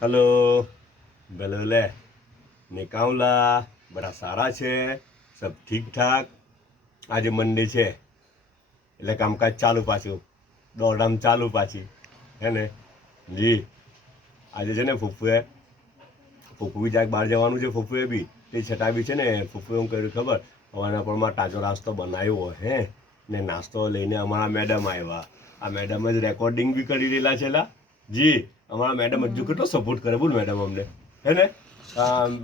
Hello બેલે નિકાઉલા બડા સારા છે સબ ઠીક ઠાક। આજે મંડે છે એટલે કામકાજ ચાલુ પાછું દોડામ ચાલુ પાછી હે ને જી। આજે છે ને ફૂફુ બી જાય બહાર જવાનું છે ફૂફુએ બી તે છતાં બી છે ને ફૂફુએ હું કર્યું ખબર સવારના પરમાં તાજો નાસ્તો બનાવ્યો હે ને નાસ્તો લઈને અમારા મેડમ આવ્યા। આ મેડમ જ રેકોર્ડિંગ બી કરી રહેલા છે લા જી। અમારા મેડમ હજુ કેટલો સપોર્ટ કરે બોલ મેડમ અમને હે ને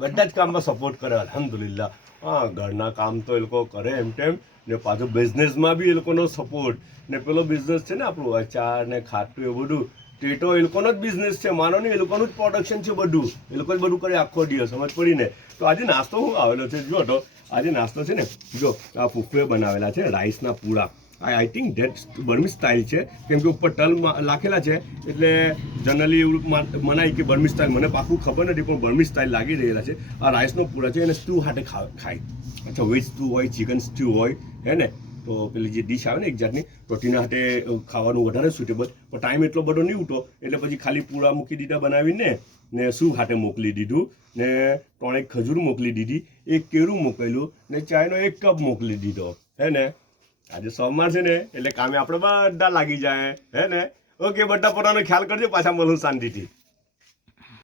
બધા જ કામમાં સપોર્ટ કરે અલ્હમ્દુલિલ્લાહ। હા ઘરના કામ તો એ લોકો કરે એમ તેમ ને પાછું બિઝનેસમાં બી એ લોકોનો સપોર્ટ ને પેલો બિઝનેસ છે ને આપણું અચાર ને ખાટું એ બધું તે તો એ લોકોનો જ બિઝનેસ છે માનો ને એ લોકોનું જ પ્રોડક્શન છે બધું એ લોકો જ બધું કરે આખો દિવસ સમજ પડી ને। તો આજે નાસ્તો શું આવેલો છે જો તો આજે નાસ્તો છે ને જો આ ફૂફુએ બનાવેલા છે રાઈસના પૂરા। આઈ થિંક ધેટ બર્મી સ્ટાઇલ છે કેમ કે ઉપર તલ લાખેલા છે એટલે જનરલી એવું મનાય કે બર્મી સ્ટાઇલ મને પાકું ખબર નથી પણ બર્મી સ્ટાઇલ લાગી રહેલા છે। આ રાઈસનો પૂરા છે એને સ્ટુ હાથે ખાય અચ્છા વેજ સ્ટુ હોય ચિકન સ્ટુ હોય હે ને તો પેલી જે ડીશ આવે ને એક જાતની પ્રોટીન હાથે ખાવાનું વધારે સુટેબલ પણ ટાઈમ એટલો બધો નહીં ઉઠો એટલે પછી ખાલી પૂરા મૂકી દીધા બનાવીને ને સૂપ હાથે મોકલી દીધું ને 3 ખજૂર મોકલી દીધી 1 કેળું મોકલ્યું ને ચાયનો 1 કપ મોકલી દીધો હે ને। આજે સોમવાર છે ને એટલે કામે આપણે બધા લાગી જાય હે ને। ઓકે બધા પોતાનો ખ્યાલ કરજો પાછા મળું શાંતિથી।